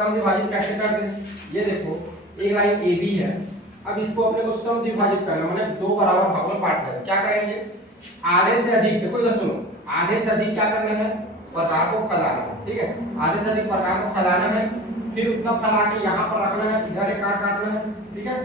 समद्विभाजित कैसे करते हैं, ये देखो एक लाइन ए बी है, अब इसको अपने को समद्विभाजित करना है, मतलब दो बराबर भागों में बांटना है। क्या करेंगे, आधे से अधिक, देखो इधर सुनो, आधे से अधिक क्या करना है, प्रकार को फैलाना है, ठीक है, आधे से अधिक प्रकार को फैलाना है, फिर उतना फैला के यहाँ पर रखना है, इधर एक आर काटना है, ठीक है,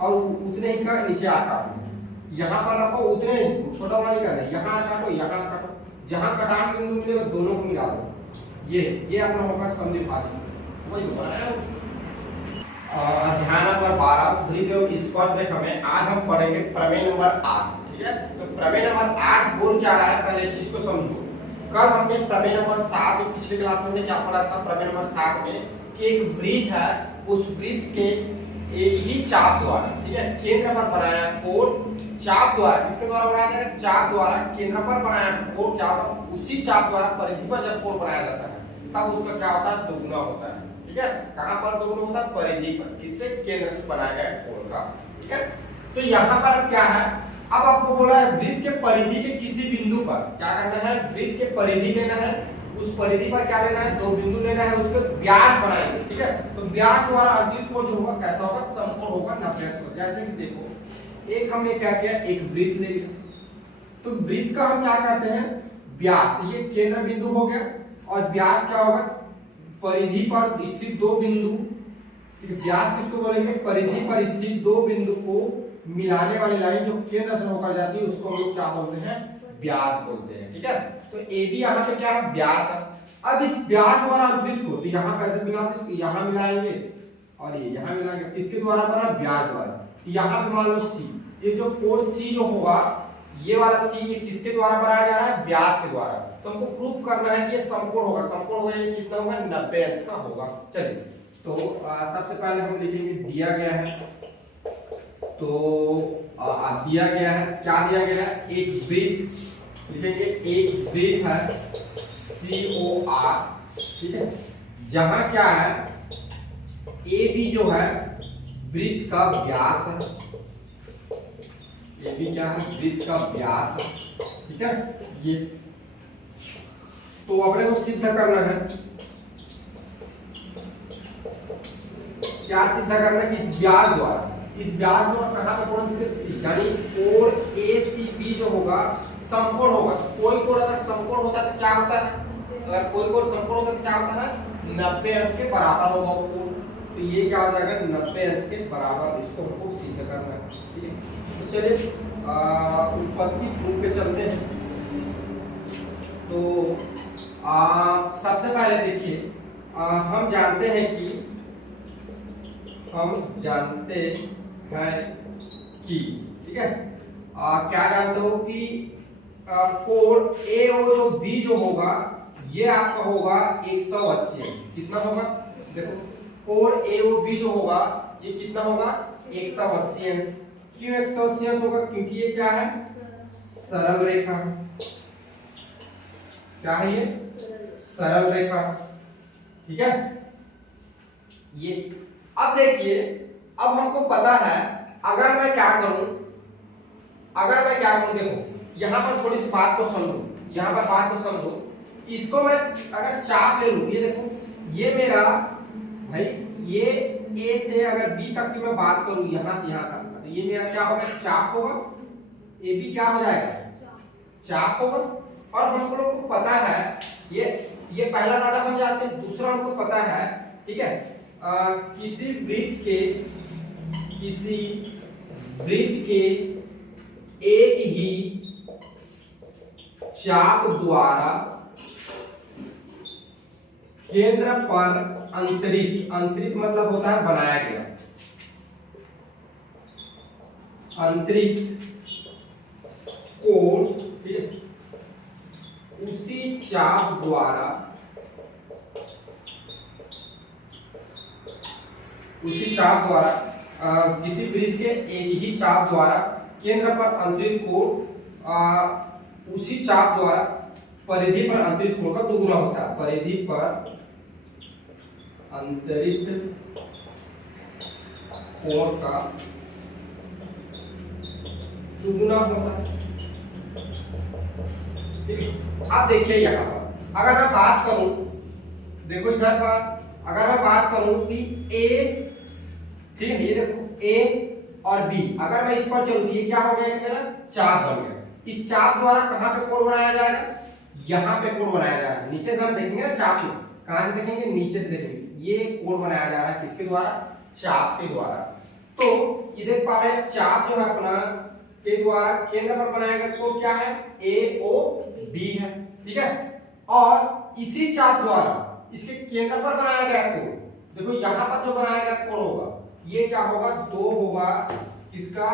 और उतने ही का नीचे आर काटना है, यहाँ पर रखो उतने ही, छोटा वाला नहीं करना है, यहाँ आर काटो यहाँ आर काटो, जहाँ कटान बिंदु मिलेगा दोनों को मिला दो, ये अपना होगा समद्विभाजित, वही तो बनाया है उसको। अध्याय नंबर 12 वृत्त एवं स्पर्शरेखा में आज हम पढ़ेंगे प्रमेय नंबर 8, ठीक है। तो प्रमेय नंबर 8 बोल क्या रहा है, पहले इस चीज को समझो। कल हमने प्रमेय नंबर 7 में पिछले क्लास में हमने क्या पढ़ा था, प्रमेय नंबर 7 में कि एक वृत्त है, उस वृत्त के एक ही चाप द्वारा, ठीक है, केंद्र पर बनाया कोण, चाप द्वारा, किसके द्वारा बनाया जाएगा, चाप द्वारा केंद्र पर बनाया कोण क्या होगा, उसी चाप द्वारा परिधि पर जब कोण बनाया जाता है तब उसका क्या होता है, दुगुना होता है, ठीक है। कहां पर दोनों होता है, परिधि पर, किससे, केंद्र से बनाया गया कोण का, ठीक है। तो यहां पर क्या है, अब आपको बोला है वृत्त के परिधि के किसी बिंदु पर क्या करना है, वृत्त के परिधि लेना है, उस परिधि पर क्या लेना है, दो बिंदु लेना है, उसको व्यास बनाएंगे, ठीक है। तो व्यास द्वारा अंतरित कोण जो होगा कैसा होगा, समकोण होगा, 90°। जैसे कि देखो एक हमने क्या किया, एक वृत्त ले लिया, तो वृत्त का हम क्या कहते हैं, व्यास, ये केंद्र बिंदु हो गया, और व्यास क्या होगा, परिधि पर स्थित दो बिंदु, व्यास किसको बोलेंगे, परिधि पर स्थित दो बिंदु को मिलाने वाली लाइन जो केंद्र से होकर जाती है उसको हम लोग क्या बोलते हैं, व्यास बोलते हैं, ठीक है। तो AB यहाँ पे क्या है, व्यास है। अब इस व्यास द्वारा अंतरित को यहाँ कैसे मिलाते हैं, यहाँ मिलाएंगे और ये यहाँ मिलाएंगे, इसके द्वारा बना व्यास द्वारा, यहाँ पे मान लो C, ये जो कोण C जो होगा, ये वाला C ये किसके द्वारा बनाया जा रहा है, व्यास के द्वारा। तो हमको प्रूफ करना है कि ये समकोण होगा, समकोण होगा ये कितना होगा, 90° का होगा। चलिए तो सबसे पहले हम लिखेंगे, दिया गया है, तो दिया गया है, क्या दिया गया है, एक वृत्त, लिखेंगे एक वृत्त है COR, ठीक है, जहां क्या है, AB जो है वृत्त का व्यास है, AB क्या है, वृत्त का व्यास है, ठीक है। ये तो अपने को सिद्ध करना है, क्या सिद्ध करना है कि इस व्यास द्वारा, इस व्यास द्वारा कहां पे कोण दिखे, C, यानी कोण ACB जो होगा समकोण होगा। कोई कोण अगर समकोण होता है तो क्या होता है, अगर कोई कोण समकोण होता है तो क्या होता है, 90° के बराबर होगा वो कोण, तो ये क्या हो जाएगा, 90° के बराबर, इसको हमको सिद्ध करना है, ठीक है। तो चलिए उत्पत्ति प्रूफ पे चलते हैं। तो सबसे पहले देखिए, हम जानते हैं कि ठीक है, क्या जानते हो कि कोण AO जो B जो होगा ये आपका होगा 180°। कितना होगा, देखो कोण AOB जो होगा ये कितना होगा, 180°। क्यों 180° होगा, क्योंकि ये क्या है, सरल रेखा, क्या है ये, सरल रेखा, ठीक है। ये अब देखिए, अब हमको पता है, अगर मैं क्या करूं, देखो यहां पर थोड़ी सी बात को समझो, यहां पर बात को समझो, इसको मैं अगर चाप ले लूं, ये देखो ये मेरा भाई, ये A से अगर B तक की मैं बात करूं, यहां से यहां तक, तो ये मेरा क्या होगा, चाप होगा, AB क्या हो जाएगा, चाप होगा। और हम लोग को पता है, ये पहला डाटा हम जानते हैं, दूसरा हमको पता है, ठीक है, किसी वृत्त के एक ही चाप द्वारा केंद्र पर अंतरित मतलब होता है बनाया गया, अंतरित कोण, ठीक है, उसी चाप द्वारा किसी वृत्त के एक ही चाप द्वारा केंद्र पर अंतरित कोण उसी चाप द्वारा परिधि पर अंतरित कोण का दुगुना होता है, परिधि पर अंतरित कोण का दुगुना होता है, ठीक है। अब देखिए यहाँ पर अगर मैं बात करूं, देखो इधर पर अगर मैं बात करूं करूं कि ए, ठीक है, ये देखो ए और बी, अगर मैं इस पर चलूं तो ये क्या हो गया, मेरा चाप बन गया। इस चाप द्वारा कहां पे कोण बनाया जाएगा, यहां पे कोण बनाया जाएगा। नीचे से हम देखेंगे ना चाप में, कहां से देखेंगे, नीचे से देखेंगे। ये कोण बनाया जा रहा है किसके द्वारा, चाप के द्वारा। तो ये देख पा रहे हैं चाप जो है अपना के द्वारा केंद्र पर बनाया गया कोण क्या है, ए ओ बी है, ठीक है। और इसी चाप द्वारा इसके केंद्र पर बनाया गया कोण, देखो यहां पर जो बनाया गया कोण होगा ये क्या होगा, 2 होगा किसका,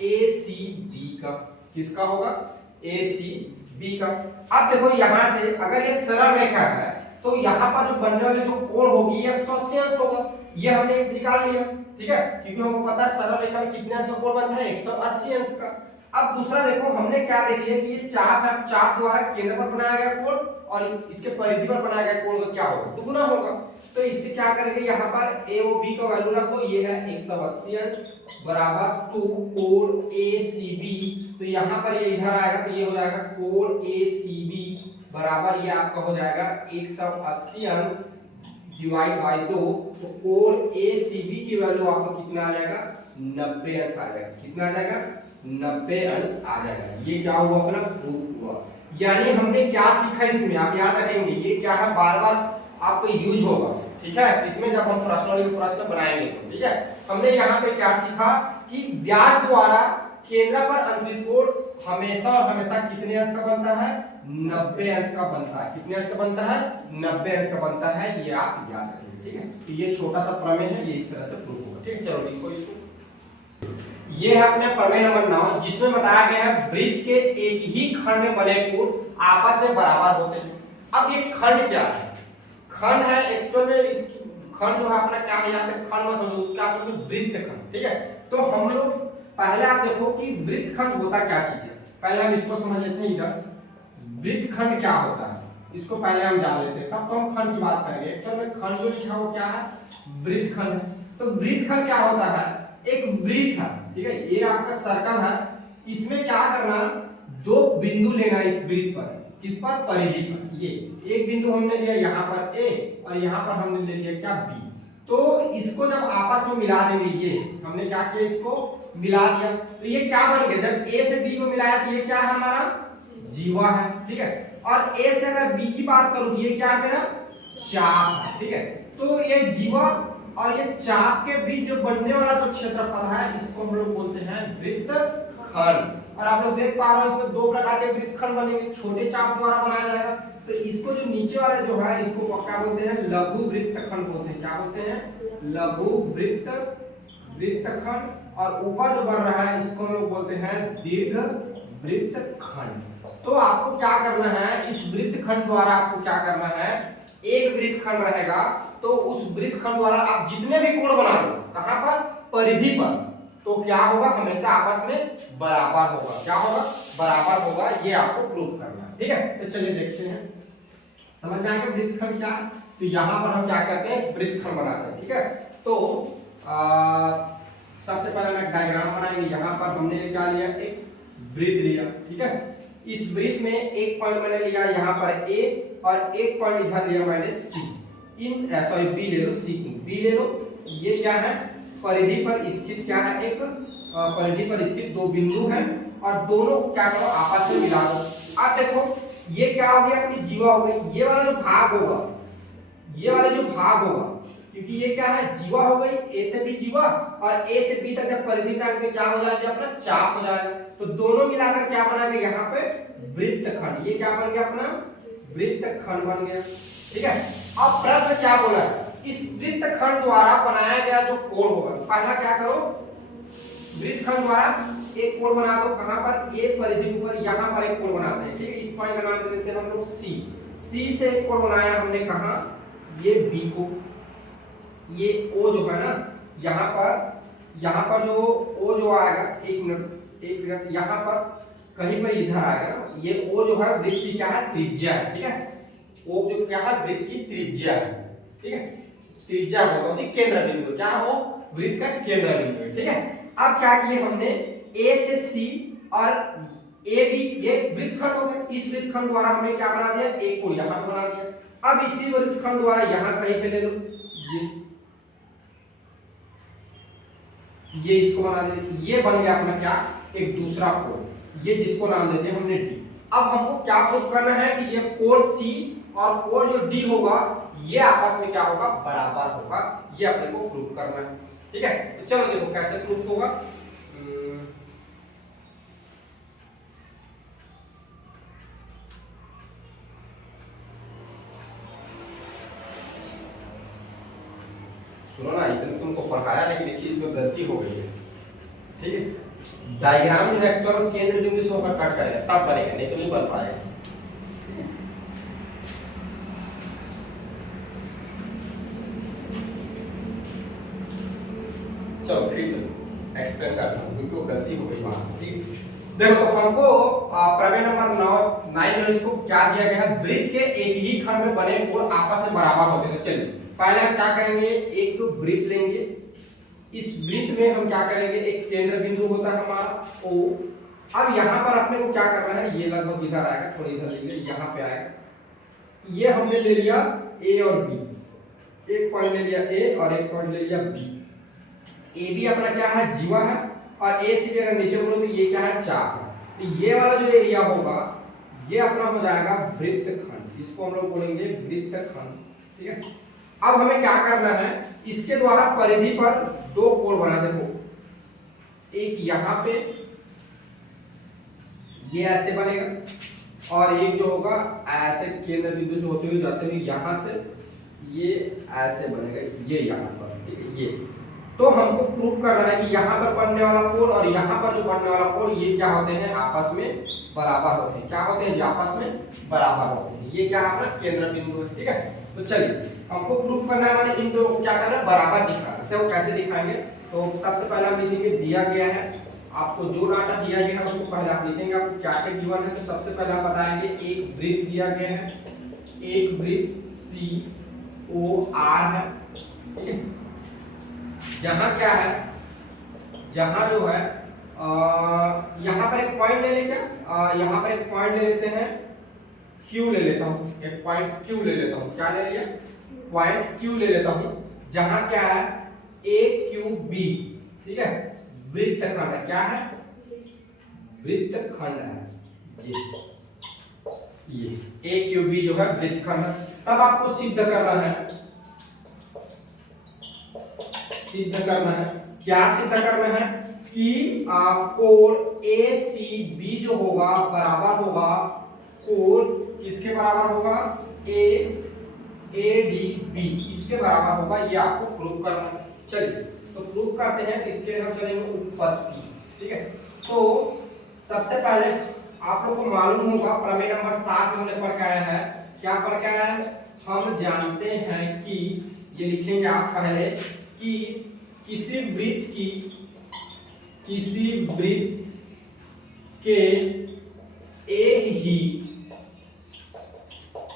ए सी बी का, किसका होगा, ए सी बी का। अब देखो यहां से अगर ये सरल रेखा है तो यहां पर जो बनने वाली जो कोण होगी ये 180 अंश होगा, ये हमने एक निकाल लिया, ठीक है, क्योंकि हमको पता है सरल रेखा में कितने अंश का कोण बनता है, 180 अंश का। अब दूसरा देखो हमने क्या देख लिया कि ये चाप है, चाप द्वारा केंद्र पर बनाया गया कोण और इसके परिधि पर बनाया गया कोण का क्या होगा, दुगुना होगा। तो इससे क्या करेंगे, यहाँ पर ए और बी का वैल्यू रखो, ये है 180 अंश बराबर 2 कोण ए सी बी। तो यहाँ पर ये इधर आएगा तो ये हो जाएगा कोण ए सी बी बराबर ये आपका हो जाएगा 180 अंश डिवाइड बाय 2। तो कोण ए सी बी की वैल्यू आपको कितना आ जाएगा, 90 अंश आ जाएगा। कितना आ जाएगा, 90 अंश आ जाएगा। ये क्या हुआ, अपना प्रूफ हुआ। यानी हमने क्या सीखा इसमें, आप याद रखेंगे, ये क्या है, बार बार आपको यूज होगा, ठीक है, इसमें जब हम प्रश्न बनाएंगे तो, ठीक है। हमने यहाँ पे क्या सीखा कि व्यास द्वारा केंद्र पर अंतरित कोण हमेशा और हमेशा कितने अंश का बनता है, 90 अंश का बनता है। कितने अंश का बनता है, 90 अंश का बनता है, ये आप याद रखेंगे, ठीक है। तो ये छोटा सा प्रमेय है, ये इस तरह से प्रूफ होगा, ठीक है। चलो लिखो इसको। ये है अपने प्रमेय नंबर 9 जिसमें बताया गया है वृत्त के एक ही खंड में बने कोण आपस में बराबर होते हैं। अब ये खंड क्या है, खंड है एक्चुअल में, इस खंड जो है अपना क्या है, यहाँ पे खंड में समझो, क्या समझो, वृत्त खंड, ठीक है। तो हम लोग पहले आप देखो कि वृत्त खंड होता क्या चीज है, पहले हम इसको समझ लेते हैं। इधर वृत्त खंड क्या होता है इसको पहले हम जान लेते हैं, तब तो हम खंड की बात करेंगे। एक्चुअल में खंड जो लिखा है वो क्या है, वृत्त खंड है। तो वृत्त खंड क्या होता है, एक वृत्त है, ठीक है, ये आपका सर्कल है, इसमें क्या करना, 2 बिंदु लेना इस वृत्त पर, किस पर, परिधि पर। ये एक बिंदु हमने लिया यहाँ पर ए और यहाँ पर हमने ले लिया क्या, बी। तो इसको जब आपस में मिला देंगे, ये हमने क्या किया, इसको मिला दिया, तो ये क्या बन गया, जब ए से बी को मिलाया तो ये क्या है, हमारा जीवा है, ठीक है। और ए से अगर बी की बात करूं तो ये क्या है, मेरा चाप है, ठीक है। तो ये जीवा और ये चाप के बीच जो बनने वाला जो क्षेत्रफल है इसको हम लोग बोलते हैं वृत्त खंड। और आप लोग देख पा रहे हो इसमें 2 प्रकार के वृत्त खंड बनेंगे, छोटे चाप द्वारा बनाया जाएगा। तो इसको जो नीचे वाला जो है इसको क्या बोलते हैं, लघु वृत्त खंड बोलते हैं। क्या बोलते हैं, लघु वृत्त खंड। और ऊपर जो बन रहा है इसको हम लोग बोलते हैं दीर्घ वृत्त खंड। तो आपको क्या करना है, इस वृत्त खंड द्वारा आपको क्या करना है, एक वृत्त खंड रहेगा तो उस वृत्त खंड द्वारा आप जितने भी कोण बना लो, कहां पर, परिधि पर, तो क्या होगा, हमेशा आपस में बराबर होगा। क्या होगा, बराबर होगा। ये आपको प्रूव करना है, ठीक है। तो चलिए देखते हैं, समझ में आ गया वृत्त खंड क्या है। तो यहाँ पर हम क्या करते हैं, वृत्त खंड बनाते हैं, ठीक है। तो सबसे पहले हम एक डायग्राम बनाएंगे। यहाँ पर हमने क्या लिया, एक वृत्त लिया, ठीक है। इस वृत्त में एक पॉइंट मैंने लिया यहाँ पर ए और एक पॉइंट इधर लिया मैंने सी। इन सॉरी बी ले लो, सी बी ले लो। ये क्या है, परिधि पर स्थित क्या है, एक परिधि पर स्थित 2 बिंदु हैं और दोनों क्या करो, आपस में मिला दो। अब देखो ये क्या हो गया, अपनी जीवा हो गई। ये वाला जो भाग होगा, ये वाला जो भाग होगा, क्योंकि ये क्या है, जीवा हो गई, ए से बी जीवा और ए से बी तक जब परिधि टांग के क्या हो जाएगा, अपना चाप हो जाएगा। तो दोनों मिलाकर क्या बनाएंगे, यहाँ पे वृत्त खंड। ये क्या बन गया, अपना वृत्त खंड बन गया, ठीक है। अब प्रश्न क्या बोला, इस वृत्त खंड द्वारा बनाया गया जो कोण होगा, पहला क्या करो, वृत्त खंड द्वारा एक कोण बना दो। कहां पर, ए परिधि ऊपर, यहां पर एक कोण बनाते हैं, ठीक है। इस पॉइंट का नाम दे देते हैं हम लोग सी। सी से एक कोण बनाया हमने, कहां, ये बी को। ये ओ जो है ना, यहाँ पर जो ओ जो आएगा, एक मिनट, यहाँ पर कहीं पर इधर आएगा ना, ये ओ जो है वृत्त की क्या है, त्रिज्या है, ठीक है। ओ जो क्या है, वृत्त की त्रिज्या है, ठीक है। त्रिज्या होगा केंद्र बिंदु, क्या हो, वृत्त का केंद्र बिंदु, ठीक है। अब क्या किए हमने, ए से सी और ए बी, ये वृत्त खंड हो गए। इस वृत्त खंड द्वारा हमने क्या बना दिया, एक कोण यहाँ पे बना दिया। अब इसी वृत्त खंड द्वारा यहाँ कहीं पे ले लो, ये इसको बना देते, ये बन गया अपना क्या, एक दूसरा कोण, ये जिसको नाम देते हैं हमने डी। अब हमको क्या प्रूव करना है कि ये कोण सी और कोण जो डी होगा ये आपस में क्या होगा, बराबर होगा, ये अपने को प्रूव करना है। ठीक है, तो चलो देखो कैसे प्रूव होगा। सुनो ना, इतना तुमको पढ़ाया लेकिन एक चीज में गलती हो गई है। ठीक है, डायग्राम जो है एक्चुअल केंद्र बिंदु से होकर कट करेगा तब बनेगा, नहीं तो नहीं बन पाएगा। चलो फिर से एक्सप्लेन करता हूँ क्योंकि वो गलती हो गई वहां। ठीक, देखो तो हमको प्रमेय नंबर 9 में इसको क्या दिया गया है, वृत्त के एक ही खंड में बने कोण आपस में बराबर होते हैं। तो चलिए पहले हम क्या करेंगे, एक तो वृत्त लेंगे, इस वृत्त में हम क्या करेंगे, एक केंद्र बिंदु होता है हमारा O। अब यहाँ पर अपने को क्या करना है, ये लगभग इधर आएगा, थोड़ी इधर लेंगे, यहाँ पे आएगा। ये हमने ले लिया A और B, एक पॉइंट ले लिया A और एक पॉइंट ले लिया B। ए बी अपना क्या है, जीवा है, और ए से भी अगर नीचे बोलो तो ये क्या है, चाप है। तो ये वाला जो एरिया होगा ये अपना हो जाएगा वृत्तखंड, इसको हम लोग बोलेंगे वृत्तखंड। ठीक है, अब हमें क्या करना है, इसके द्वारा परिधि पर दो कोण बना, देखो एक यहाँ पे ये ऐसे बनेगा और एक जो होगा ऐसे केंद्र बिंदु से होते हुए जाते हुए यहाँ से ये ऐसे बनेगा, ये यहाँ पर। ठीक है, ये तो हमको प्रूव करना है कि यहाँ पर बनने वाला कोण और यहाँ पर जो बनने वाला कोण ये क्या होते हैं, आपस में बराबर होते हैं। क्या होते हैं, आपस में बराबर होते हैं। ये क्या है, अपना केंद्र बिंदु है। ठीक है, तो चलिए हमको प्रूव करना है, माने इन दोनों को क्या करना है, बराबर दिखाना है। तो कैसे दिखाएंगे, तो सबसे पहले हम लिखेंगे दिया गया है, आपको जो डाटा दिया गया है उसको पहले आप लिखेंगे, आपको क्या क्या गिवन है। तो सबसे पहले हम बताएंगे एक वृत्त दिया गया है, एक वृत्त सी ओ आर है। ठीक है, जहां क्या है, जहां जो है यहाँ पर एक पॉइंट ले लें, क्या यहाँ पर एक पॉइंट ले लेते हैं, Q ले लेता हूँ, एक पॉइंट Q ले लेता हूँ। क्या ले लिया, पॉइंट Q ले लेता हूँ, जहां क्या है AQB। ठीक है, वृत्तखंड है, क्या है, वृत्तखंड है ये AQB जो है वृत्तखंड है। तब आपको सिद्ध करना है, सिद्ध करना है, क्या सिद्ध करना है कि कोण ACB जो होगा बराबर होगा कोण किसके बराबर होगा, ADB इसके बराबर होगा, ये आपको प्रूव करना है। चलिए तो प्रूव करते हैं, इसके लिए हम चलेंगे उत्पत्ति। ठीक है, तो सबसे पहले आप लोग को मालूम होगा प्रमेय नंबर 7 में हमने पढ़ के आया है, क्या पढ़ के आया है, हम जानते हैं कि ये लिखेंगे आप पहले कि किसी वृत्त के एक ही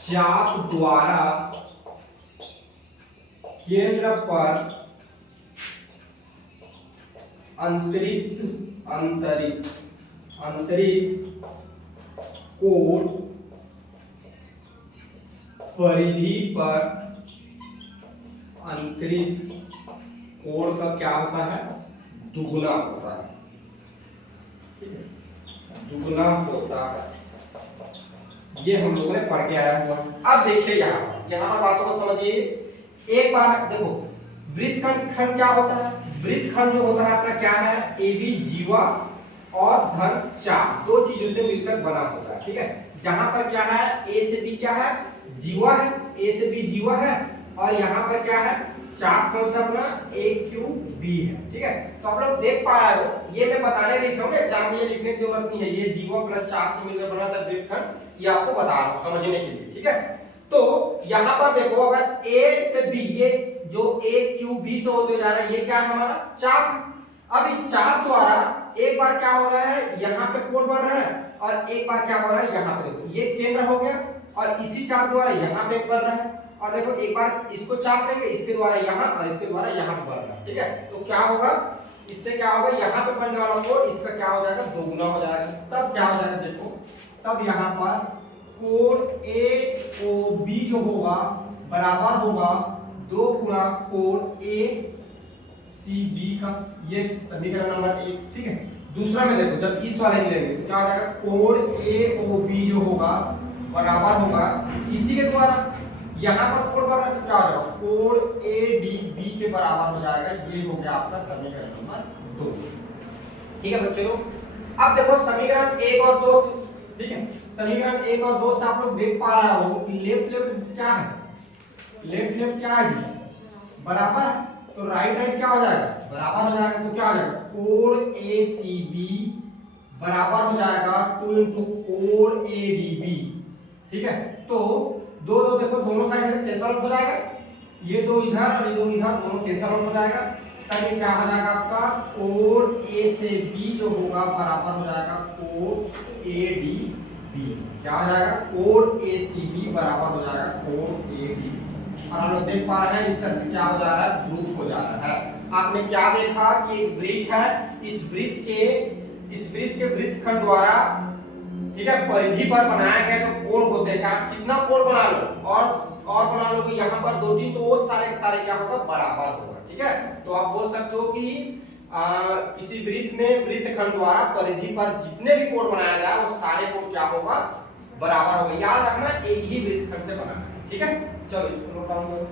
चाप द्वारा केंद्र पर अंतरित कोण परिधि पर अंतरित कोण का क्या होता है, दुगुना होता है। ठीक है, दुगुना होता है, ये हम लोगों ने पढ़ के आया हुआ। अब देखिए यहाँ पर बातों को समझिए। एक बार देखो वृत्तखंड क्या होता है, वृत्तखंड जो होता है अपना क्या है, AB जीवा और धन चाप, दो चीजों से मिलकर बना होता है। ठीक है, जहां पर क्या है A से B क्या है, जीवा है, A से B जीवा है, और यहाँ पर क्या है, चाप कौन सा अपना AQB है। ठीक है, तो आप लोग देख पा रहे हो, ये मैं बताने लिख रहा हूँ, एग्जाम में ये लिखने की जरूरत नहीं है, ये जीवा प्लस चाप से मिलकर बना था वृत्तखंड, ये आपको बता रहा हूँ समझने के लिए। ठीक है, तो यहाँ पर देखो अगर A से B, ये जो AQB से होते जा रहा है, ये क्या है हमारा चाप। अब इस चाप द्वारा एक बार क्या हो रहा है, यहाँ पे कोण बन रहा है, और एक बार क्या हो रहा है, यहाँ पे देखो ये केंद्र हो गया, और इसी चाप द्वारा यहाँ पे बन रहा है, और देखो एक बार इसको चाप लेंगे, इसके द्वारा यहाँ और इसके द्वारा यहाँ पे बन रहा है। ठीक है, तो क्या होगा, इससे क्या होगा, यहाँ पे बनने वाला कोण इसका क्या हो जाएगा, दोगुना हो जाएगा। तब क्या हो जाएगा, देखो तब यहाँ पर कोण AOB जो होगा बराबर होगा 2 गुना कोण सी बी का, ये समीकरण नंबर 1, ठीक है। दूसरा में देखो, जब इस वाले में लेंगे तो क्या हो जाएगा, कोण ए ओ बी जो होगा बराबर होगा इसी के द्वारा, यहाँ पर कोण बराबर तो क्या हो जाएगा, कोण ए डी बी के बराबर हो जाएगा। ये हो गया आपका समीकरण नंबर 2, ठीक है बच्चों। अब देखो समीकरण 1 और 2 से, ठीक है, समीकरण 1 और 2 से आप लोग देख पा रहे हो कि लेफ्ट लेफ्ट क्या है, लेफ्ट लेफ्ट क्या है, बराबर है, तो राइट राइट क्या हो जाएगा, बराबर हो जाएगा। तो क्या हो जाएगा, कोण ए सी बी बराबर हो जाएगा 2 इंटू कोण ए डी बी, ठीक है। तो दो दो देखो दोनों साइड में कैंसिल आउट हो जाएगा, ये दो इधर और ये दो इधर, दोनों कैंसिल आउट हो जाएगा। तब ये क्या हो जाएगा आपका, कोण ए से बी जो होगा बराबर हो जाएगा कोण ए डी बी, क्या हो जाएगा, कोण ए सी बी बराबर हो जाएगा कोण ए डी बी। और हम लोग देख पा रहे हैं इस तरह से क्या हो जा रहा है, ग्रुप हो जा रहा है। आपने क्या देखा कि एक वृत्त है, इस वृत्त के वृत्तखंड द्वारा, ठीक है, परिधि पर बनाया गया जो कोण होते हैं, चाहे कितना कोण बना लो और बना लो कि यहाँ पर 2 3 तो वो सारे के सारे क्या होगा, बराबर होगा, ठीक है। तो आप बोल सकते हो कि किसी वृत्त में वृत्तखंड द्वारा परिधि पर जितने भी कोण बनाया जाए वो सारे कोण क्या होगा, बराबर होगा। याद रखना एक ही वृत्तखंड से बना है, ठीक है। चलो इसको नोट डाउन करो।